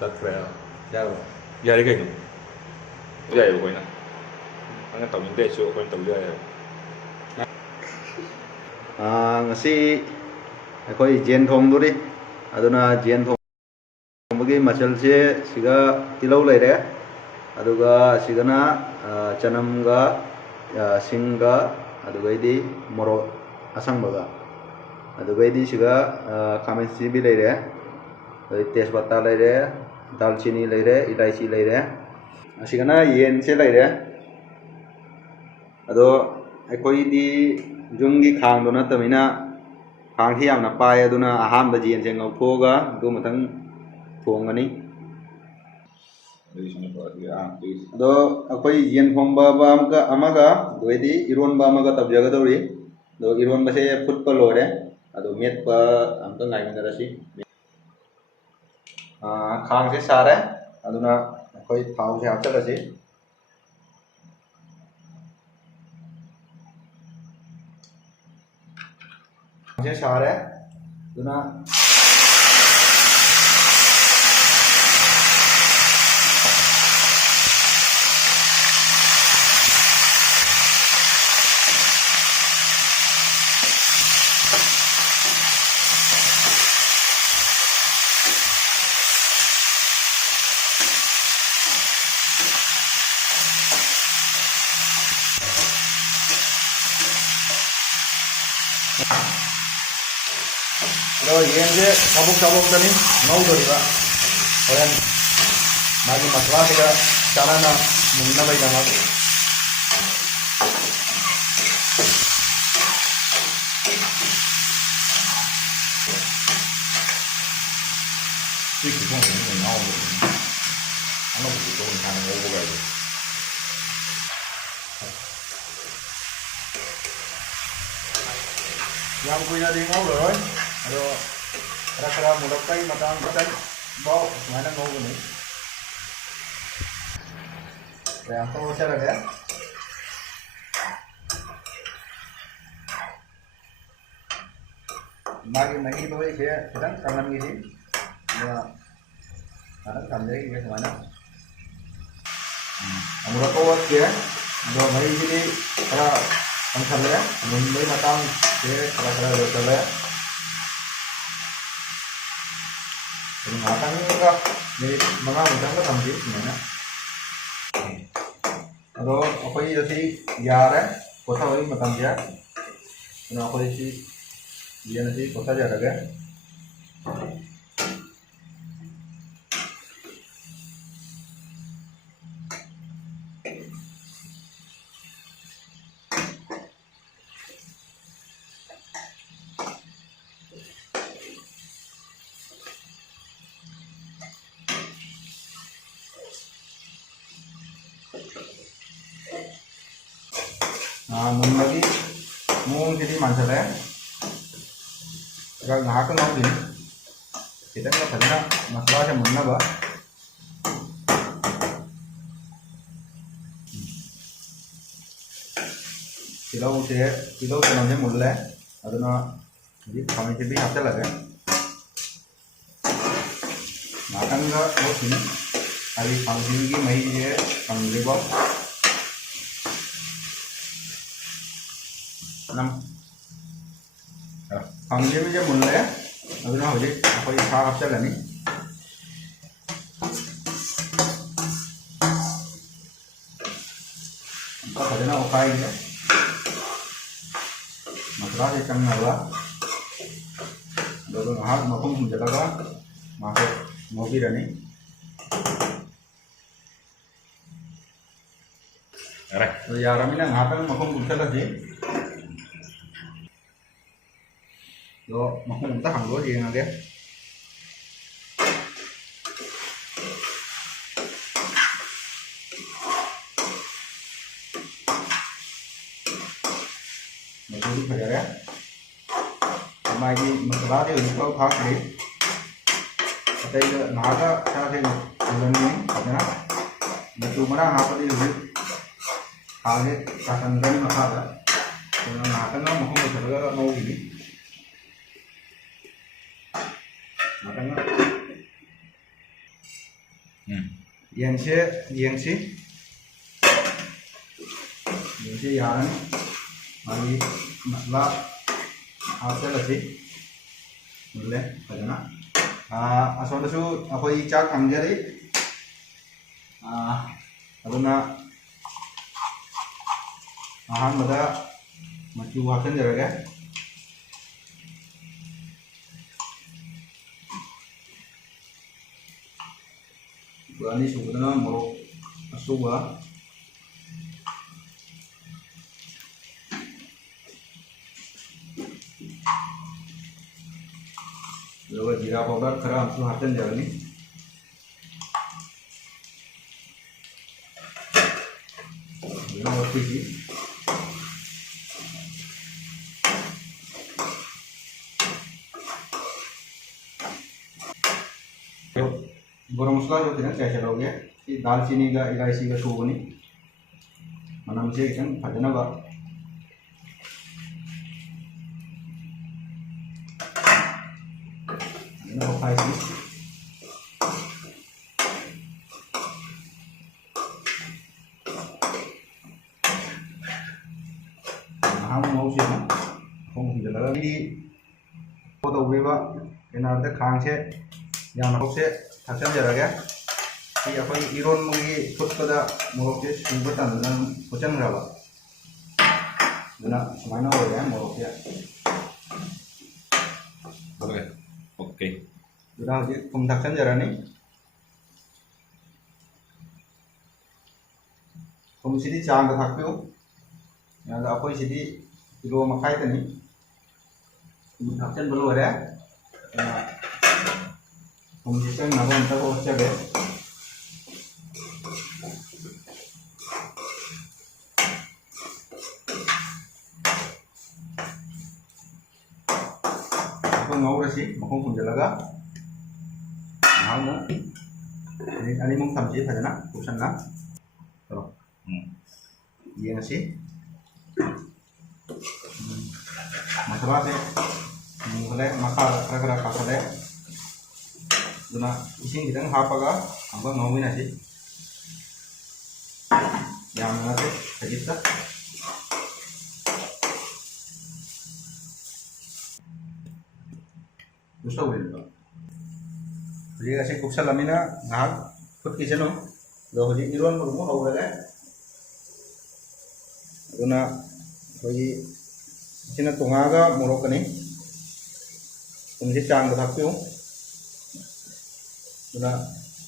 ꯇꯠꯈ꯭ꯔꯦ ꯌꯥꯔꯕ ꯌꯥꯔꯦ ꯀꯩꯅꯣ ꯌꯥꯏꯑꯕ ꯑꯩꯈꯣꯏꯅ ꯅꯪꯅ ꯇꯧꯅꯤꯡꯗꯦꯁꯨ ꯑꯩꯈꯣꯏꯅ ꯇꯧꯕ ꯌꯥꯏꯑꯕ ꯉꯁꯤ ꯑꯩꯈꯣꯏ ꯌꯦꯟ ꯊꯣꯡꯗꯣꯔꯤ ꯑꯗꯨꯅ ꯌꯦꯟ ꯊꯣꯡꯕꯒꯤ ꯃꯆꯜꯁꯦ ꯁꯤꯒ ꯇꯤꯜꯍꯧ ꯂꯩꯔꯦ ꯑꯗꯨꯒ ꯁꯤꯒꯅ ꯆꯅꯝꯒ ꯁꯤꯡꯒ ꯑꯗꯨꯒꯩꯗꯤ ꯃꯣꯔꯣꯛ ꯑꯁꯪꯕꯒ ꯑꯗꯨꯒꯩꯗꯤ ꯁꯤꯒ ꯈꯥꯃꯦꯟ ꯑꯁꯤꯟꯕꯤ ꯂꯩꯔꯦ ꯑꯗꯩ ꯇꯦꯖꯄꯇꯥ ꯂꯩꯔꯦ ꯗꯥꯜꯆꯤꯅꯤ ꯂꯩꯔꯦ ꯏꯂꯥꯏꯆꯤ ꯂꯩꯔꯦ ꯑꯁꯤꯒꯅ ꯌꯦꯟꯁꯦ ꯂꯩꯔꯦ ꯑꯗꯣ ꯑꯩꯈꯣꯏꯗꯤ ꯌꯨꯝꯒꯤ ꯈꯥꯡꯗꯣ ꯅꯠꯇꯕꯅꯤना ꯈꯥꯡꯁꯤ ꯌꯥꯝꯅ ꯄꯥꯏ ꯑꯗꯨꯅ ꯑꯍꯥꯟꯕ ꯌꯦꯟꯁꯦ ꯉꯧꯊꯣꯛꯑꯒ ꯑꯗꯨ ꯃꯊꯪ ꯊꯣꯡꯒꯅꯤ ꯑꯗꯣ ꯑꯩꯈꯣꯏ ꯌꯦꯟ ꯊꯣꯡꯕ ꯑꯃꯒ ꯑꯗꯨꯗꯩꯗꯤ ꯏꯔꯣꯟꯕ ꯑꯃꯒ ꯇꯧꯖꯒꯗꯧꯔꯤ ꯑꯗꯣ ꯏꯔꯣꯟꯕꯁꯦ ꯐꯨꯠꯄ ꯂꯣꯏꯔꯦ ꯑꯗꯣ ꯃꯦꯠꯄ ꯑꯝꯇ ꯉꯥꯏꯃꯤꯟꯅꯔꯁꯤ ꯈꯥꯡꯁꯦ ꯁꯥꯔꯦ ꯑꯗꯨꯅ ꯑꯩꯈꯣꯏ ꯊꯥꯎꯁꯦ ꯍꯥꯞꯆꯤꯜꯂꯁꯤ ꯈꯥꯡꯁꯦ ꯁꯥꯔꯦ ꯑꯗꯨꯅ ꯑꯗꯣ ꯌꯦꯟꯁꯦ ꯀꯕꯣꯛꯇꯅꯤ ꯉꯧꯗꯣꯔꯤꯕ ꯍꯣꯔꯦꯟ ꯃꯥꯒꯤ ꯃꯁꯂꯥꯁꯤꯒ ꯆꯥꯟꯅꯅ ꯃꯨꯟꯅꯕꯒꯤꯗꯃꯛ ꯁꯤ ꯈꯨꯊꯣꯡꯁꯦ ꯉꯥꯎꯗꯣꯏꯅꯤ ꯑꯅꯧꯕ ꯈꯨꯊꯣꯡ ꯍꯥꯟꯅ ꯉꯧꯕꯒ ꯍꯥꯏꯗꯣ ꯌꯥꯝ ꯀꯨꯏꯅꯗꯤ ꯉꯧꯔꯔꯣꯏ ꯑꯗꯣ ꯈꯔ ꯃꯨꯜꯂꯛꯄꯒꯤ ꯃꯇꯥꯡ ꯈꯤꯇꯪ ꯐꯥꯎ ꯁꯨꯃꯥꯏꯅ ꯉꯧꯒꯅꯤ ꯌꯥꯝ ꯉꯧꯁꯜꯂꯒꯦ ꯃꯥꯒꯤ ꯃꯍꯤꯗꯣ ꯑꯩꯁꯦ ꯈꯤꯇꯪ ꯀꯪꯍꯟꯈꯤꯁꯤ ꯑꯗꯨꯒ ꯈꯤꯇꯪ ꯊꯝꯖꯈꯤꯒꯦ ꯁꯨꯃꯥꯏꯅ ꯑꯃꯨꯔꯛꯀ ꯑꯣꯠꯀꯦ ꯑꯗꯣ ꯃꯍꯤꯁꯤꯗꯤ ꯈꯔ ꯀꯪꯁꯜꯂꯦ ꯃꯨꯟꯕꯒꯤ ꯃꯇꯥꯡꯁꯦ ꯈꯔ ꯂꯣꯏꯁꯜꯂꯦ ꯉꯥꯛꯇꯪꯒ ꯃꯤꯅꯤꯠ 5-6ꯃꯨꯛꯇꯪꯒ ꯊꯝꯁꯤ ꯁꯨꯃꯥꯏꯅ ꯑꯗꯣ ꯑꯩꯈꯣꯏ ꯑꯁꯤ ꯌꯥꯔꯦ ꯀꯣꯊꯕꯒꯤ ꯃꯇꯝꯁꯦ ꯑꯗꯨꯅ ꯑꯩꯈꯣꯏ ꯁꯤ ꯌꯦꯟ ꯑꯁꯤ ꯀꯣꯊꯖꯔꯒꯦ ꯃꯨꯟꯕꯒꯤ ꯃꯑꯣꯡꯁꯤꯗꯤ ꯃꯥꯟꯁꯤꯜꯂꯦ ꯈꯔ ꯉꯥꯏꯍꯥꯛꯇ ꯉꯧꯈꯤꯅꯤ ꯈꯤꯇꯪꯒ ꯐꯖꯅ ꯃꯁꯂꯥꯁꯦ ꯃꯨꯟꯅꯕ ꯇꯤꯜꯍꯧ ꯆꯅꯝꯁꯦ ꯃꯨꯜꯂꯦ ꯑꯗꯨꯅ ꯍꯧꯖꯤꯛ ꯈꯥꯃꯦꯟ ꯑꯁꯤꯟꯕꯤ ꯍꯥꯞꯆꯤꯜꯂꯒꯦ ꯉꯥꯛꯇꯪꯒ ꯑꯣꯠꯈꯤꯅꯤ ꯍꯥꯏꯗꯤ ꯈꯥꯃꯦꯟ ꯑꯁꯤꯟꯕꯤꯒꯤ ꯃꯍꯤꯁꯦ ꯀꯪꯗ꯭ꯔꯤꯐꯥꯎ ꯈꯥꯃꯦꯟ ꯑꯁꯤꯟꯕꯤꯁꯦ ꯃꯨꯜꯂꯦ ꯑꯗꯨꯅ ꯍꯧꯖꯤꯛ ꯑꯩꯈꯣꯏ ꯁꯥ ꯍꯥꯞꯆꯤꯜꯂꯅꯤ फजना उखाएंगे मसला से चंगा दो हाथ मखम जगह माके मोगी रनी तो यार मिला हाथ में मखम उठला जी तो मखम उठा हम लोग ये ना दे मसूरी फजरा मागी मसला दे उनको खास दे अतः नागा चाहे उलनी फजना मचू मरा हाथ दे हुए आगे काटंगन मसाला तो नाटंगा मखम उठला नौगी नाटंगा yengsi yaran mari masla hapselasi mulle fajana asondasu akoi chak hangjari aduna ahanbada machu hapsenjaraga Ini sebetulnya morok asuba lalu jeera powder खरा आमचो हातन जागनी जेना वरती जी गरम मसला जो थिना चाय चलोगे कि दालचीनी का इलायची का शोबनी मनम से किन फजना बा ना खाइसी हम मौसी ना हम जलगा भी तो वेबा एनारदे खांग से याना से थाचन जरागे कि अखोई इरोन मुगी फुटपदा मोरक से सुबा तानना फचन राबा दुना समाना हो गया मोरक से ओके दुना हो तुम थाचन जरानी तुम सिदी चांग थाक्यो यादा अखोई सिदी किलो मखाई तनी तुम थाचन बलो रे Pembukaan nama untuk bocah deh. Aku ngau sih, mau penjelaga. Mau, ini mau tamji saja nak, urusan nak. Terus, iya sih. Masalah sih, mulai makar kira-kira kasar deh. Duna ising kita hapaga amba ngawin aja yang mana kita terus tahu itu jadi kasih kupsal lamina ngak put kisah no dah jadi niruan rumah kau ada duna jadi sini tungaga morok ni tumsi cang berhasil Duna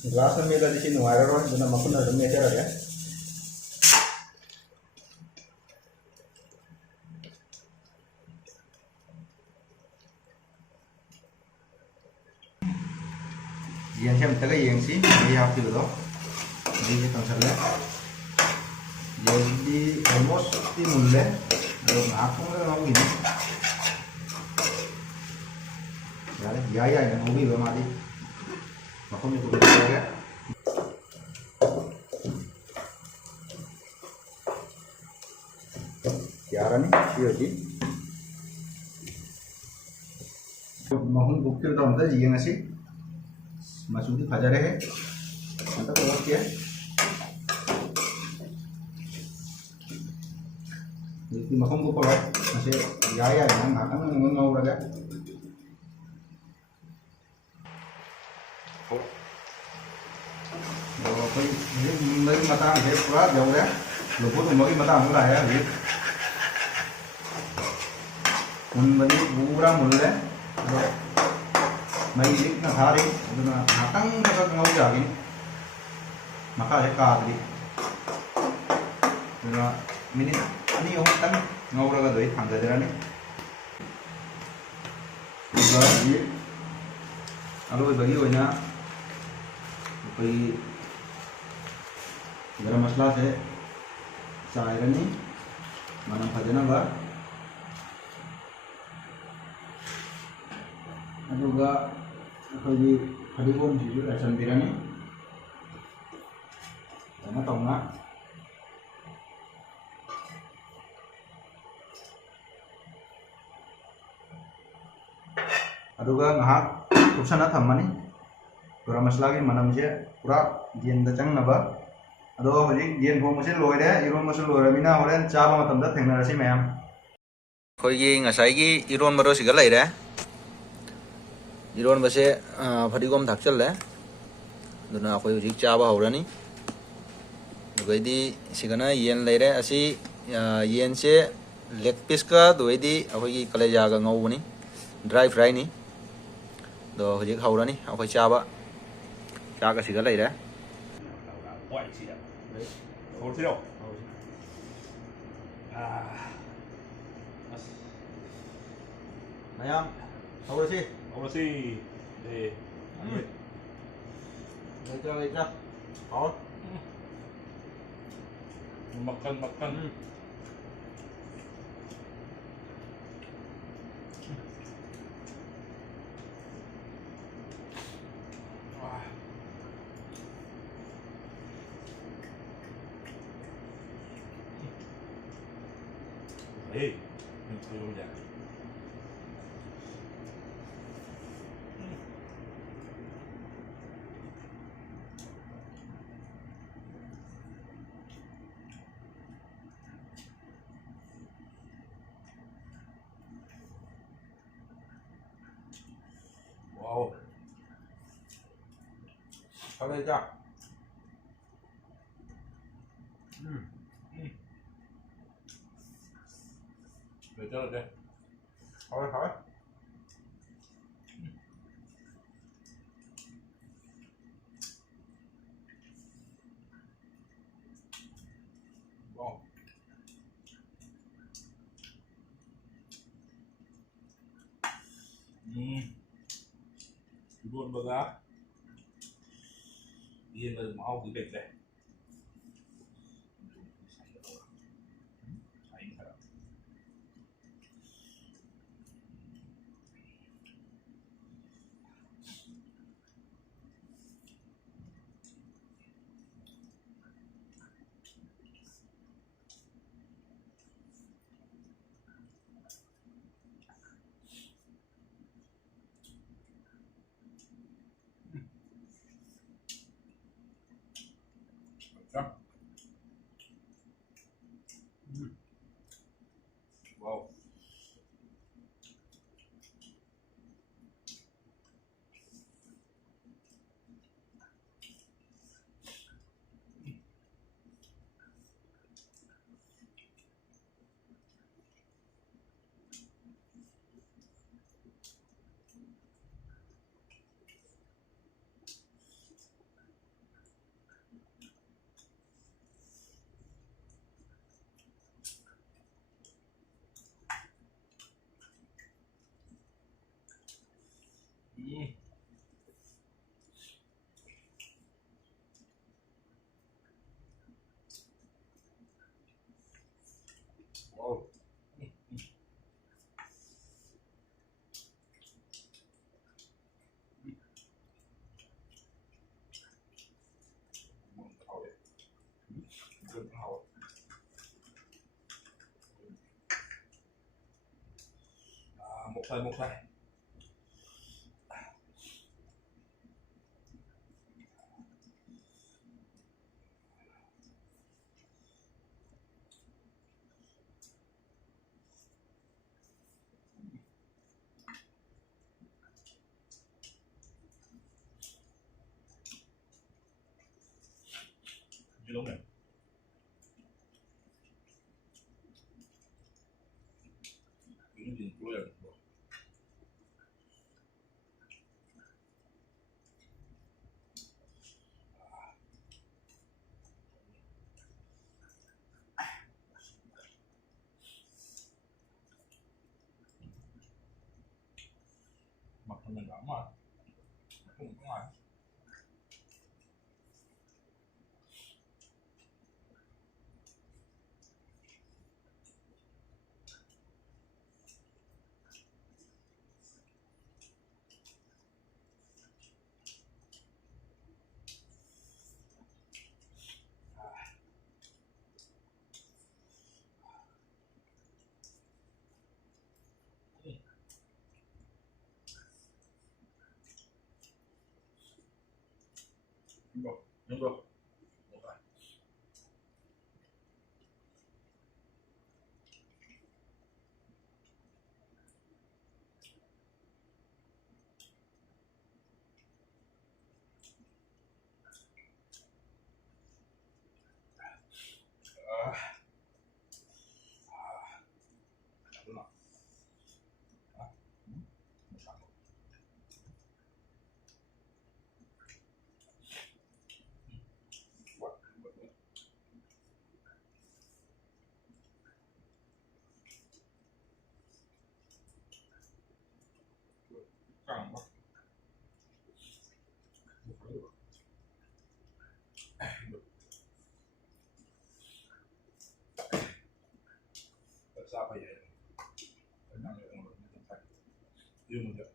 gelas में मेरा जैसे Nuwara road दुना मकुन ना में क्या रहा yang siapa tega yang sih dia apa tu loh dia konsernya jadi almost di mulai kalau aku orang ini ya yang hobi bermati Makan itu betul ya. Tiara nih, iya sih. Mohon bukti utama tadi yang ngasih masuk di fajar ya. Mantap banget ya. Jadi mohon gue kalau masih ya yang akan ngomong lagi. Mấy mata thế quá dầu đấy lục của mấy mata cũng lại á biết mình bù ra một đấy mấy ít nó thả đi nó tăng nó ngâu giờ đi mà khai cái cà đi nó mình đi ông tăng ngâu ra cái đấy thẳng ra đấy rồi gì alo bagi rồi nha कोई गरम मसला से चायरनी మనం భజనగా అదుగా ꯑꯩꯈꯣꯏꯒꯤ ꯐꯗꯤꯒꯣꯝꯁꯤꯁꯨ ꯂꯩꯁꯟꯕꯤꯔꯅꯤ ꯐꯖꯅ ꯇꯧꯅ aduga ngahak kupsana thammani gora masala gi manam je pura ꯌꯦꯟꯗ ꯆꯪꯅꯕ ꯑꯗꯣ ꯍꯧꯖꯤꯛ ꯌꯦꯟ ꯊꯣꯡꯕꯁꯤ ꯂꯣꯏꯔꯦ ꯏꯔꯣꯟꯕꯁꯨ ꯂꯣꯏꯔꯕꯅꯤꯅ ꯍꯣꯔꯦꯟ ꯆꯥꯕ ꯃꯇꯝꯗ ꯊꯦꯡꯅꯔꯁꯤ ꯃꯌꯥꯝ ꯑꯩꯈꯣꯏꯒꯤ ꯉꯁꯥꯏꯒꯤ ꯏꯔꯣꯟꯕꯗꯣ ꯁꯤꯒ ꯂꯩꯔꯦ 이런것에 फरिगोम ꯊꯥꯛꯆꯜꯂꯦ ꯑꯗꯨꯅ ꯑꯩꯈꯣꯏ ꯍꯧꯖꯤꯛ ꯆꯥꯕ ꯍꯧꯔꯅꯤ ꯑꯗꯨꯒꯩꯗꯤ ꯁꯤꯒꯅ ꯌꯦꯟ ꯂꯩꯔꯦ ꯑꯁꯤ ꯌꯦꯟꯁꯦ ꯂꯦग ꯄꯤꯁꯀ ꯑꯗꯨꯒꯩꯗꯤ ꯑꯩꯈꯣꯏꯒꯤ ꯀꯂꯦꯖꯥꯒ ꯉꯧꯕꯅꯤ ꯗ꯭राꯏ ꯐ꯭ꯔꯥꯏꯅꯤ ꯑꯗꯣ ꯍꯧꯖꯤꯛ ꯍꯧꯔꯅꯤ ꯑꯩꯈꯣꯏ ꯆꯥꯕ ꯆꯥꯛꯀ ꯁꯤꯒ ꯂꯩꯔꯦ ꯃꯌꯥꯝ ꯍꯧꯔꯁꯤ 네. 레자 어? makan. Hey, belum ya. Wow. 레자 Betul deh. hỏi Wow. Luôn burger. Yên là máu cái bệt đây. Wow. Wow. Một tay. Chứ đúng này. Cái gì cũng là mặt mình đỏ mà không có ngoài. đúng rồi. Căng quá. Tại sao phải vậy? Phải nặng được một lần thành yêu mình được.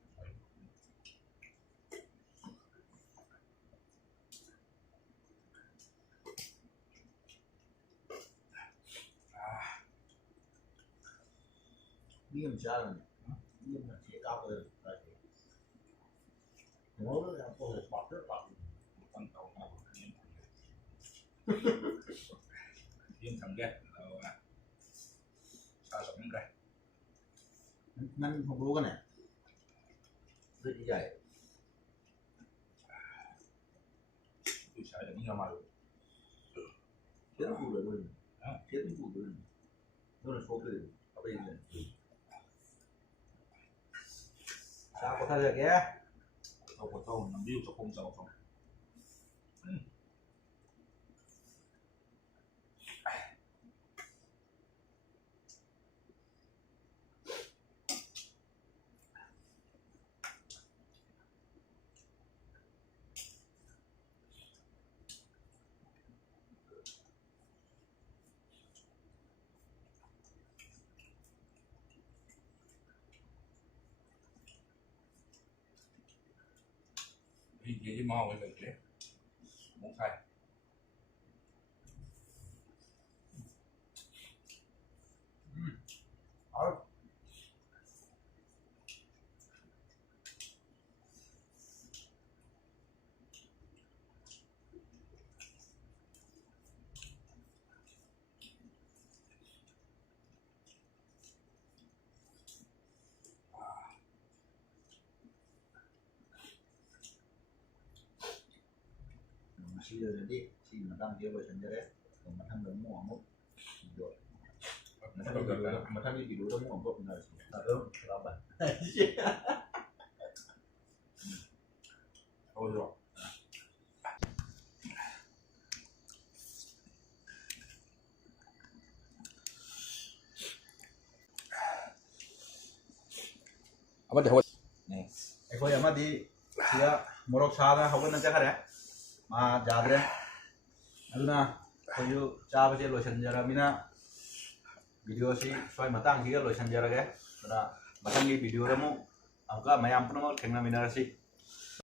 Nghiêm sao nghiêm là chỉ cao hơn là nó là tôi bọt rất bọt Con tàu nào cũng nghiêm nghiêm thằng ghét rồi à sao sống đây ngăn khôngรู้กันเนี่ยrất dày tôi sợ những nhau mà chết nó phụ được chết nó phụ được nó là số tiền ở bên này sao có thay được kìa tàu của tàu nằm điêu cho không giàu không đi gì mò vậy được chứ muốn thay xí rồi đi xí mà đang kia rồi thành ra đấy còn mà thằng đó mua một rồi mà thằng đi video đó mua một là làm bạn thôi rồi apa deh nih eko ya mati dia morok sada hogan na jagare ma jadre aduna koyu cha baje lo sanjara mina video si soi matang higa lo sanjara ge na matang ni video ramu angka mayam puno thengna mina si